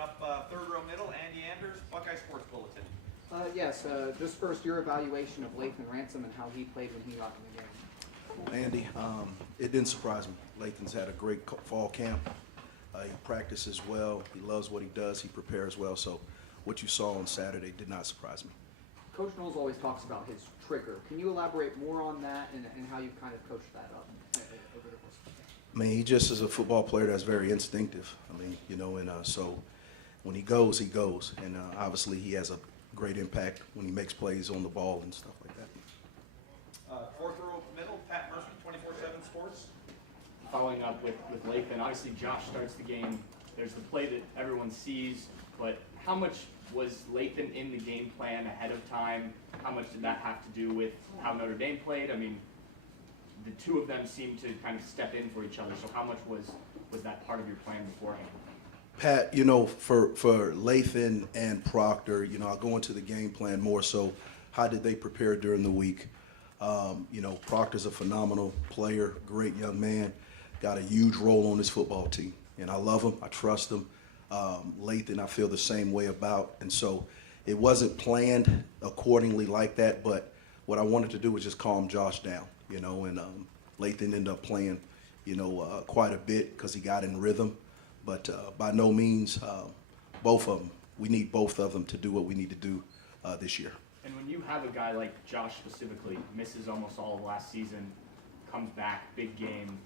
up third row middle, Andy Anders, Buckeye Sports Bulletin. Yes, just first your evaluation of Lathan Ransom and how he played when he got in the game. Andy, it didn't surprise me. Lathan's had a great fall camp. He practices well. He loves what he does. He prepares well. So what you saw on Saturday did not surprise me. Coach Knowles always talks about his trigger. Can you elaborate more on that and how you kind of coached that up over the course of the game? I mean, he just is a football player that's very instinctive. I mean, so when he goes, he goes. And obviously he has a great impact when he makes plays on the ball and stuff like that. Fourth row middle, Pat Murphy, 24/7 Sports. Following up with Lathan, obviously Josh starts the game. There's the play that everyone sees, but how much was Lathan in the game plan ahead of time? How much did that have to do with how Notre Dame played? I mean, the two of them seem to kind of step in for each other, so how much was that part of your plan beforehand? Pat, for Lathan and Proctor, I'll go into the game plan more so how did they prepare during the week. Proctor's a phenomenal player, great young man, got a huge role on this football team. And I love him, I trust him. Lathan, I feel the same way about. And so it wasn't planned accordingly like that, but what I wanted to do was just calm Josh down, and Lathan ended up playing, quite a bit because he got in rhythm. But by no means, both of them, we need both of them to do what we need to do this year. And when you have a guy like Josh specifically, misses almost all of last season, comes back, big game,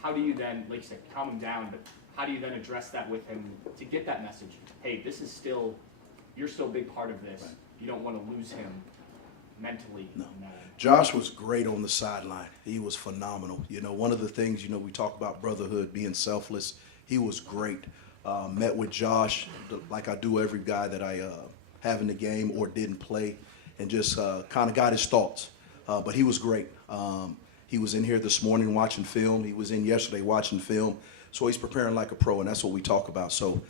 how do you then, like you said, calm him down, but how do you then address that with him to get that message? Hey, you're still a big part of this. Right. You don't want to lose him mentally. No. Josh was great on the sideline. He was phenomenal. One of the things, we talk about brotherhood, being selfless. He was great. Met with Josh like I do every guy that I have in the game or didn't play, and just kind of got his thoughts. But he was great. He was in here this morning watching film. He was in yesterday watching film. So he's preparing like a pro, and that's what we talk about. So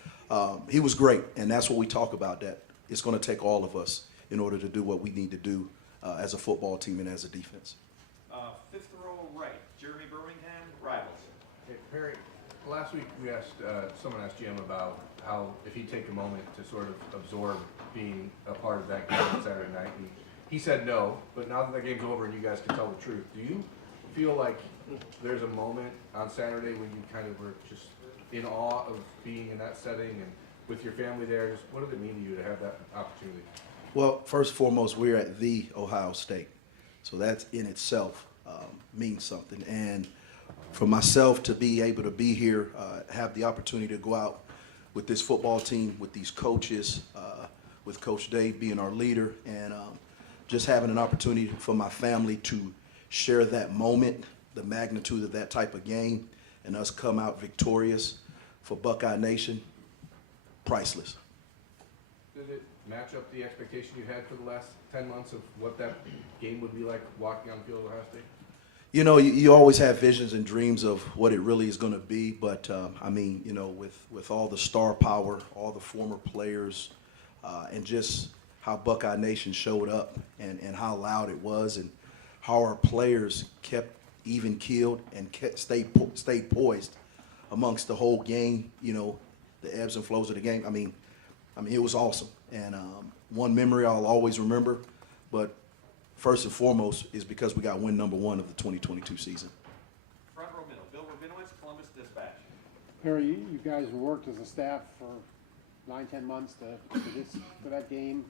he was great, and that's what we talk about, that it's going to take all of us in order to do what we need to do as a football team and as a defense. Fifth row right, Jeremy Birmingham, Rivals. Hey, Perry, last week we asked, someone asked Jim about how if he'd take a moment to sort of absorb being a part of that game on Saturday night, and he said no, but now that the game's over and you guys can tell the truth, do you feel like there's a moment on Saturday when you kind of were just in awe of being in that setting and with your family there? Just what did it mean to you to have that opportunity? Well, first and foremost, we're at the Ohio State. So that in itself means something. And for myself to be able to be here, have the opportunity to go out with this football team, with these coaches, with Coach Dave being our leader, and just having an opportunity for my family to share that moment, the magnitude of that type of game, and us come out victorious for Buckeye Nation, priceless. Did it match up the expectation you had for the last 10 months of what that game would be like walking on the field of Ohio State? You always have visions and dreams of what it really is going to be, but with all the star power, all the former players, and just how Buckeye Nation showed up and how loud it was and how our players kept even keeled and stayed poised amongst the whole game, the ebbs and flows of the game. I mean, it was awesome. And one memory I'll always remember, but first and foremost is because we got win number 1 of the 2022 season. Front row middle, Bill Rabinowitz, Columbus Dispatch. Perry, you guys worked as a staff for 9-10 months for that game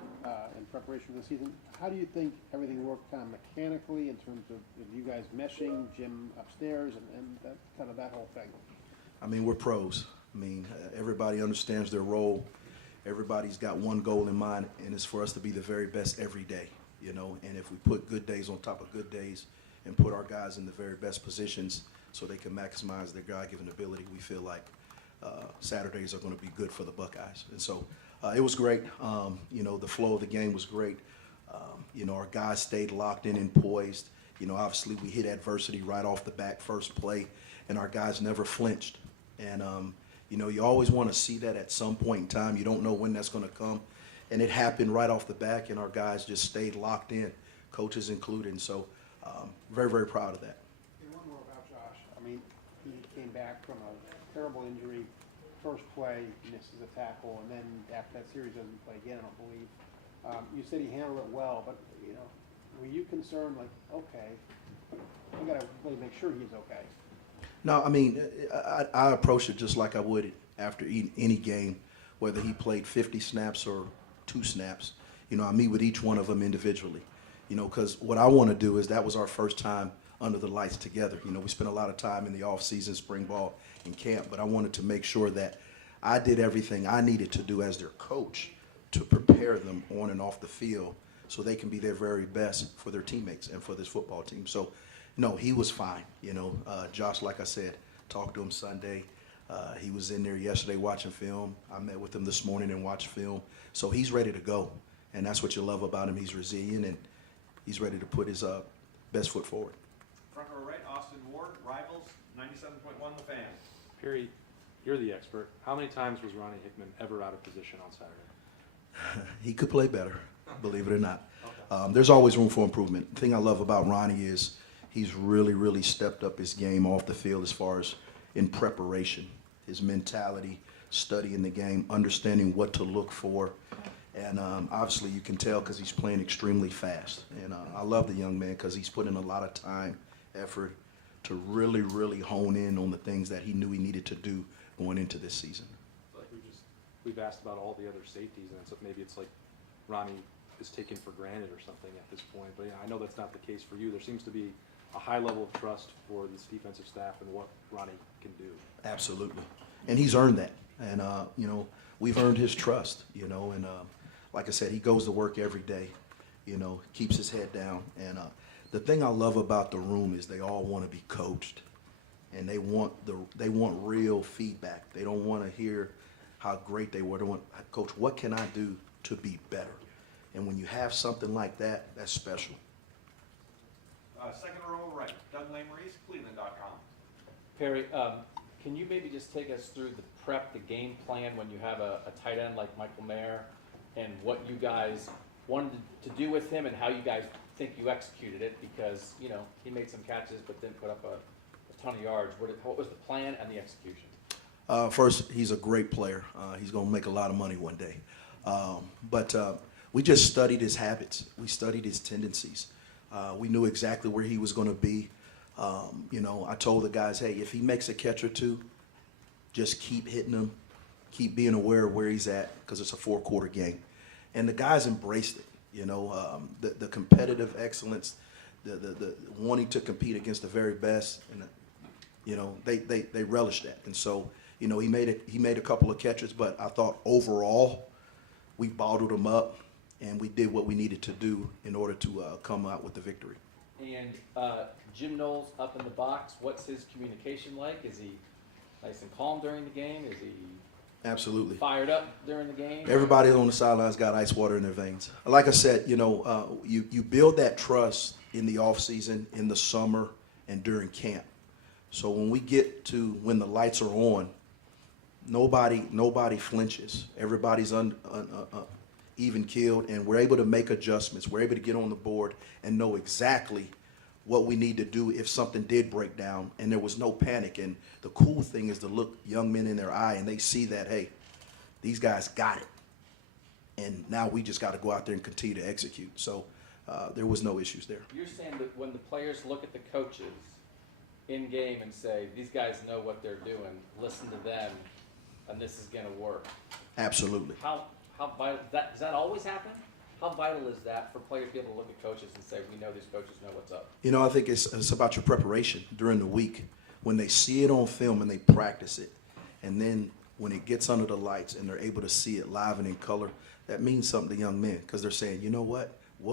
in preparation for the season. How do you think everything worked kind of mechanically in terms of you guys meshing, Jim upstairs, and that kind of that whole thing? I mean, we're pros. I mean, everybody understands their role. Everybody's got one goal in mind, and it's for us to be the very best every day, And if we put good days on top of good days and put our guys in the very best positions so they can maximize their God-given ability, we feel like Saturdays are going to be good for the Buckeyes. And so it was great. The flow of the game was great. Our guys stayed locked in and poised. Obviously we hit adversity right off the bat, first play, and our guys never flinched. And, you always want to see that at some point in time. You don't know when that's going to come. And it happened right off the back, and our guys just stayed locked in, coaches included. And so very, very proud of that. One more about Josh. I mean, he came back from a terrible injury, first play, misses a tackle, and then after that series doesn't play again, I don't believe. You said he handled it well, but, you know, were you concerned, like, okay, we gotta really make sure he's okay? No, I mean, I approach it just like I would after any game, whether he played 50 snaps or 2 snaps. You know, I meet with each one of them individually, you know, because what I want to do is that was our first time under the lights together. You know, we spent a lot of time in the off-season, spring ball, and camp, but I wanted to make sure that I did everything I needed to do as their coach to prepare them on and off the field so they can be their very best for their teammates and for this football team. So, no, he was fine. You know, Josh, like I said, talked to him Sunday. He was in there yesterday watching film. I met with him this morning and watched film. So he's ready to go, and that's what you love about him. He's resilient, and he's ready to put his best foot forward. Front row right, Austin Ward, Rivals, 97.1 The Fan. Perry, you're the expert. How many times was Ronnie Hickman ever out of position on Saturday? He could play better, believe it or not. There's always room for improvement. The thing I love about Ronnie is he's really, really stepped up his game off the field as far as in preparation, his mentality, studying the game, understanding what to look for. And obviously you can tell because he's playing extremely fast. And I love the young man because he's put in a lot of time, effort to really, really hone in on the things that he knew he needed to do going into this season. Like we've asked about all the other safeties, and maybe it's like Ronnie is taken for granted or something at this point. But yeah, I know that's not the case for you. There seems to be a high level of trust for this defensive staff and what Ronnie can do. Absolutely. And he's earned that. And, you know, we've earned his trust, you know, and like I said, he goes to work every day, you know, keeps his head down. And the thing I love about the room is they all want to be coached, and they want real feedback. They don't want to hear how great they were. They want, Coach, what can I do to be better? And when you have something like that, that's special. Second row right, Doug Lamerise, Cleveland.com. Perry, can you maybe just take us through the prep, the game plan when you have a tight end like Michael Mayer, and what you guys wanted to do with him and how you guys think you executed it? Because, you know, he made some catches but didn't put up a ton of yards. What was the plan and the execution? First, he's a great player. He's going to make a lot of money one day. But we just studied his habits. We studied his tendencies. We knew exactly where he was going to be. You know, I told the guys, hey, if he makes a catch or two, just keep hitting him, keep being aware of where he's at, because it's a 4-quarter game. And the guys embraced it, you know, the competitive excellence, the wanting to compete against the very best, and you know, they relished that. And so, you know, he made a couple of catches, but I thought overall we bottled him up, and we did what we needed to do in order to come out with the victory. And Jim Knowles up in the box, what's his communication like? Is he nice and calm during the game? Is he Absolutely. fired up during the game? Everybody on the sidelines got ice water in their veins. Like I said, you know, you build that trust in the off season, in the summer, and during camp. So when we get to when the lights are on, nobody flinches. Everybody's even keeled, and we're able to make adjustments. We're able to get on the board and know exactly what we need to do if something did break down, and there was no panic. And the cool thing is to look young men in their eye, and they see that, hey, these guys got it. And now we just got to go out there and continue to execute. So there was no issues there. You're saying that when the players look at the coaches in game and say, these guys know what they're doing, listen to them, and this is going to work. Absolutely. How vital, does that always happen? How vital is that for players to be able to look at coaches and say, we know these coaches know what's up? You know, I think it's about your preparation during the week. When they see it on film and they practice it, and then when it gets under the lights and they're able to see it live and in color, that means something to young men, because they're saying, you know what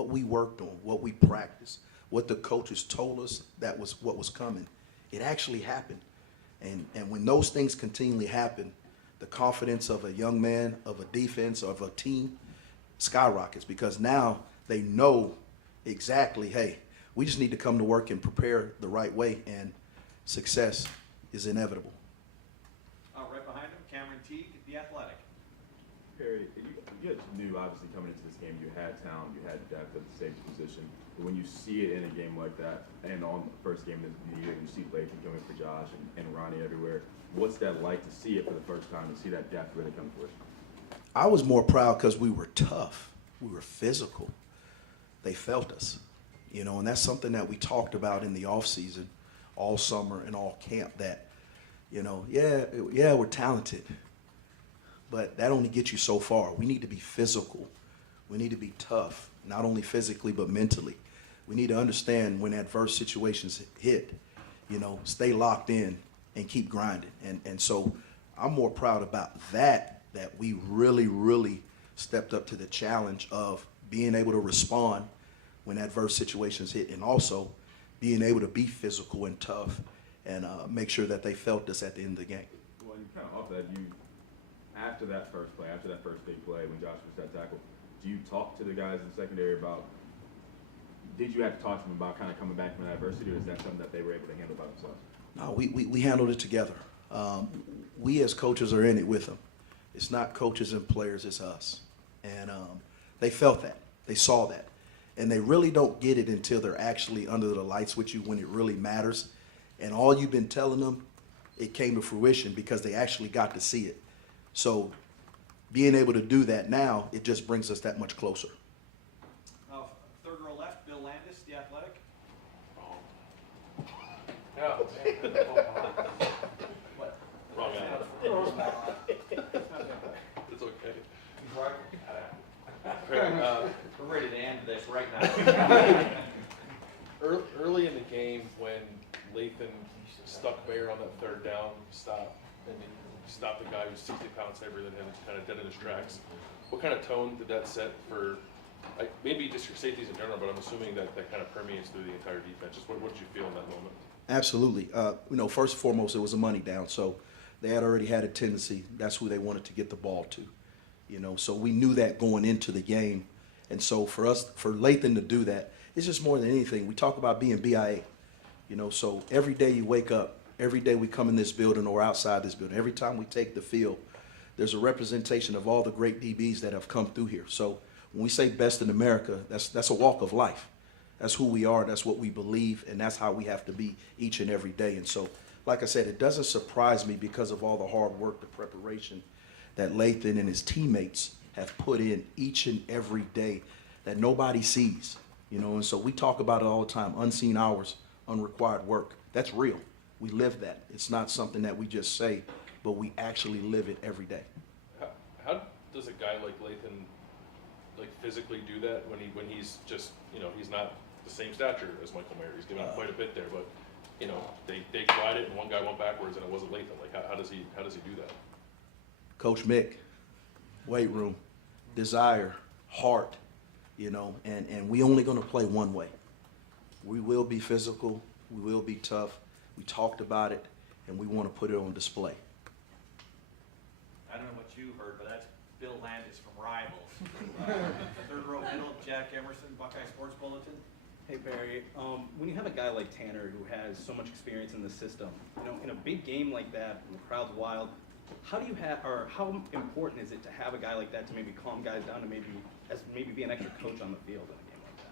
we worked on, what we practiced, what the coaches told us that was what was coming, it actually happened. And when those things continually happen, the confidence of a young man, of a defense, of a team skyrockets, because now they know exactly, hey, we just need to come to work and prepare the right way, and success is inevitable. Right behind him, Cameron Teague, The Athletic. Perry, you you guys knew, obviously, coming into this game, you had talent, you had depth at the safety position. But when you see it in a game like that, and on the first game of the year, you see Lathan coming for Josh and Ronnie everywhere, what's that like to see it for the first time and see that depth really come forth? I was more proud because we were tough. We were physical. They felt us, you know, and that's something that we talked about in the offseason, all summer and all camp, that, you know, yeah, we're talented, but that only gets you so far. We need to be physical. We need to be tough, not only physically but mentally. We need to understand when adverse situations hit, you know, stay locked in and keep grinding. And so I'm more proud about that we really, really stepped up to the challenge of being able to respond when adverse situations hit, and also being able to be physical and tough and make sure that they felt us at the end of the game. Well, you kind of off that, after that first play, after that first big play, when Josh was that tackle, do you talk to the guys in the secondary about, did you have to talk to them about kind of coming back from adversity, or is that something that they were able to handle by themselves? No, we handled it together. We as coaches are in it with them. It's not coaches and players, it's us. And they felt that. They saw that. And they really don't get it until they're actually under the lights with you, when it really matters. And all you've been telling them, it came to fruition because they actually got to see it. So being able to do that now, it just brings us that much closer. Third row left, Bill Landis, The Athletic. Wrong guy. It's okay. We're ready to end this right now. Early in the game, when Lathan stuck Bear on that third down stop, and he stopped the guy who's 60 pounds heavier than him, kind of dead in his tracks, what kind of tone did that set for, like, maybe just your safeties in general, but I'm assuming that kind of permeates through the entire defense. Just what did you feel in that moment? Absolutely. You know, first and foremost, it was a money down. So they had already had a tendency. That's who they wanted to get the ball to. You know, so we knew that going into the game. And so for Lathan to do that, it's just more than anything. We talk about being BIA. You know, so every day you wake up, every day we come in this building or outside this building, every time we take the field, there's a representation of all the great DBs that have come through here. So when we say best in America, that's a walk of life. That's who we are, that's what we believe, and that's how we have to be each and every day. And so, like I said, it doesn't surprise me because of all the hard work, the preparation that Lathan and his teammates have put in each and every day that nobody sees. You know, and so we talk about it all the time, unseen hours, unrequired work. That's real. We live that. It's not something that we just say, but we actually live it every day. How does a guy like Lathan, like, physically do that when he's just, you know, he's not the same stature as Michael Mayer? He's given up quite a bit there, but, you know, they tried it and one guy went backwards and it wasn't Lathan. Like, how does he do that? Coach Mick, weight room, desire, heart, you know, and we only going to play one way. We will be physical, we will be tough. We talked about it, and we want to put it on display. I don't know what you heard, but that's Bill Landis from Rivals. Third row middle, Jack Emerson, Buckeye Sports Bulletin. Hey Barry, when you have a guy like Tanner who has so much experience in the system, you know, in a big game like that, when the crowd's wild, how how important is it to have a guy like that to maybe calm guys down, to maybe be an extra coach on the field in a game like that?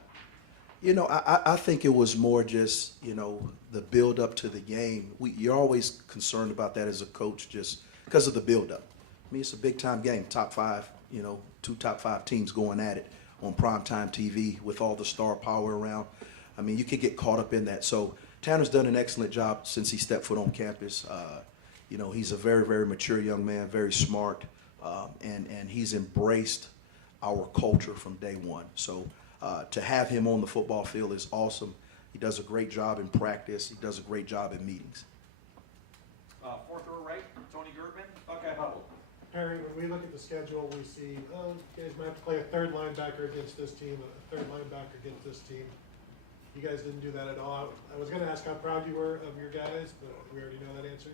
You know, I think it was more just, you know, the build up to the game. You're always concerned about that as a coach, just because of the build up. I mean, it's a big time game, top five, you know, 2 top 5 teams going at it on primetime TV with all the star power around. I mean, you could get caught up in that. So Tanner's done an excellent job since he stepped foot on campus. You know, he's a very, very mature young man, very smart, and he's embraced our culture from day one. So to have him on the football field is awesome. He does a great job in practice. He does a great job in meetings. Fourth row right, Tony Girdman, Buckeye Huddle. Harry, when we look at the schedule, we see, oh, you guys might have to play a third linebacker against this team, a third linebacker against this team. You guys didn't do that at all. I was going to ask how proud you were of your guys, but we already know that answer.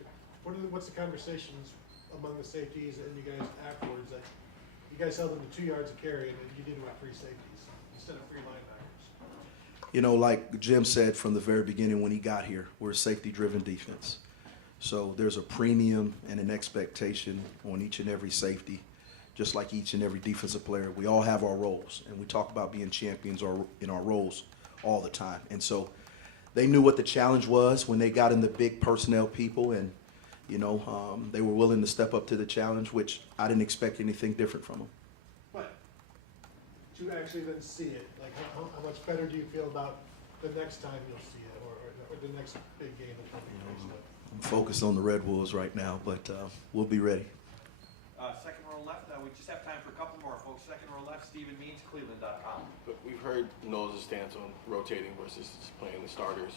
What's the conversations among the safeties and you guys afterwards that you guys held them to 2 yards of carry and you did it with 3 safeties instead of 3 linebackers? You know, like Jim said from the very beginning when he got here, we're a safety-driven defense. So there's a premium and an expectation on each and every safety just like each and every defensive player. We all have our roles, and we talk about being champions in our roles all the time. And so they knew what the challenge was when they got in the big personnel people, and they were willing to step up to the challenge, which I didn't expect anything different from them. But to actually then see it, like how much better do you feel about the next time you'll see it, or the next big game that's going to be faced up? I'm focused on the Red Wolves right now, but we'll be ready. Second row left, we just have time for a couple more folks. Second row left, Stephen Means, Cleveland.com. But we've heard Knowles' stance on rotating versus just playing the starters.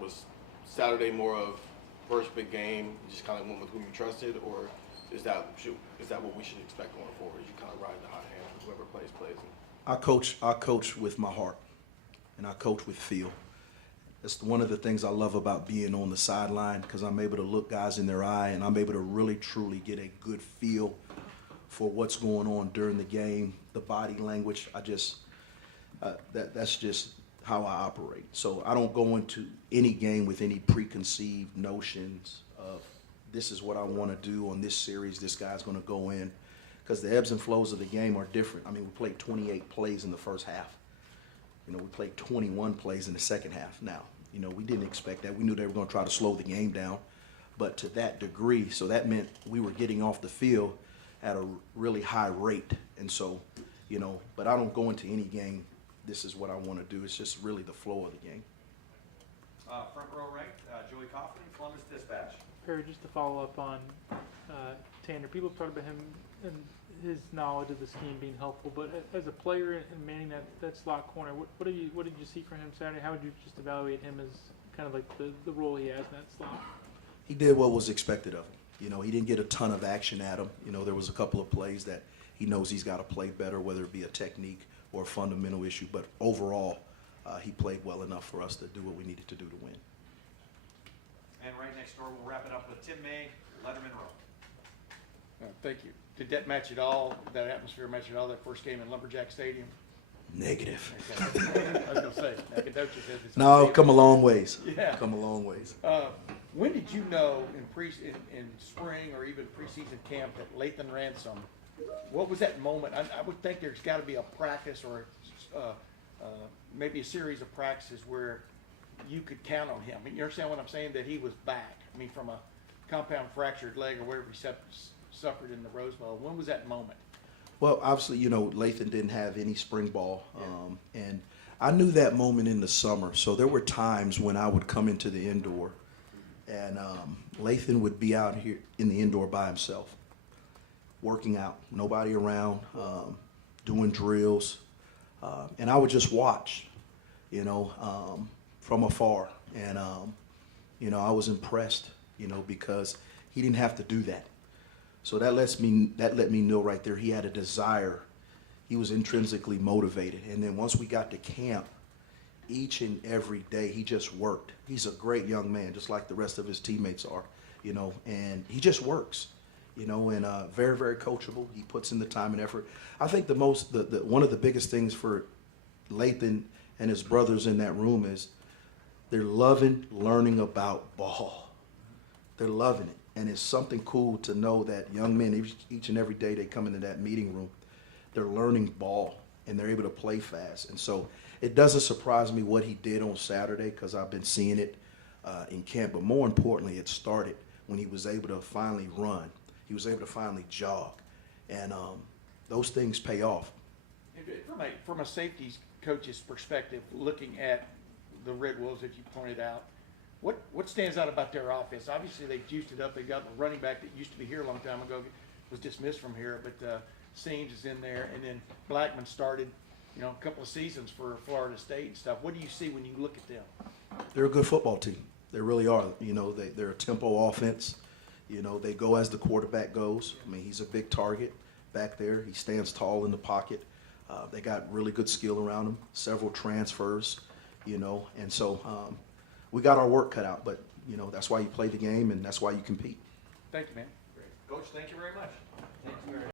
Was Saturday more of first big game, you just kind of went with who you trusted, or is that what we should expect going forward? You kind of ride the hot hand, whoever plays. I coach with my heart, and I coach with feel. That's one of the things I love about being on the sideline, because I'm able to look guys in their eye, and I'm able to really, truly get a good feel for what's going on during the game, the body language. That's just how I operate. So I don't go into any game with any preconceived notions of this is what I want to do on this series, this guy's going to go in, because the ebbs and flows of the game are different. I mean, we played 28 plays in the first half. We played 21 plays in the second half. Now, we didn't expect that. We knew they were going to try to slow the game down, but to that degree, so that meant we were getting off the field at a really high rate. And so, but I don't go into any game, this is what I want to do. It's just really the flow of the game. Front row right, Joey Kaufman, Columbus Dispatch. Perry, just to follow up on Tanner, people have talked about him and his knowledge of the scheme being helpful, but as a player in manning that slot corner, what did you see from him Saturday? How would you just evaluate him as kind of like the role he has in that slot? He did what was expected of him. He didn't get a ton of action at him. There was a couple of plays that he knows he's got to play better, whether it be a technique or a fundamental issue, but overall, he played well enough for us to do what we needed to do to win. And right next door, we'll wrap it up with Tim May, Letterman Row. Thank you. Did that match at all, that atmosphere match at all, that first game in Lumberjack Stadium? Negative. Okay. I was going to say, Nacogdoches said this. No, come a long ways. Yeah. Come a long ways. When did you know in spring or even preseason camp that Lathan Ransom, what was that moment? I would think there's got to be a practice or maybe a series of practices where you could count on him. You understand what I'm saying? That he was back. From a compound fractured leg or whatever he suffered in the Rose Bowl. When was that moment? Well, obviously, Lathan didn't have any spring ball, and I knew that moment in the summer. So there were times when I would come into the indoor, and Lathan would be out here in the indoor by himself, working out, nobody around, doing drills, and I would just watch, from afar, and I was impressed, because he didn't have to do that. So that let me know right there he had a desire. He was intrinsically motivated. And then once we got to camp, each and every day he just worked. He's a great young man, just like the rest of his teammates are, and he just works, and very, very coachable. He puts in the time and effort. I think one of the biggest things for Lathan and his brothers in that room is they're loving learning about ball. They're loving it. And it's something cool to know that young men, each and every day they come into that meeting room, they're learning ball and they're able to play fast. And so it doesn't surprise me what he did on Saturday, because I've been seeing it in camp. But more importantly, it started when he was able to finally run. He was able to finally jog. And those things pay off. From a safety coach's perspective, looking at the Red Wolves that you pointed out, what stands out about their offense? Obviously, they've juiced it up. They got a running back that used to be here a long time ago, was dismissed from here, but Seams is in there, and then Blackman started, a couple of seasons for Florida State and stuff. What do you see when you look at them? They're a good football team. They really are. They're a tempo offense. They go as the quarterback goes. He's a big target back there. He stands tall in the pocket. They got really good skill around him, several transfers, and so we got our work cut out, but, that's why you play the game and that's why you compete. Thank you, man. Great. Coach, thank you very much. Thank you very much.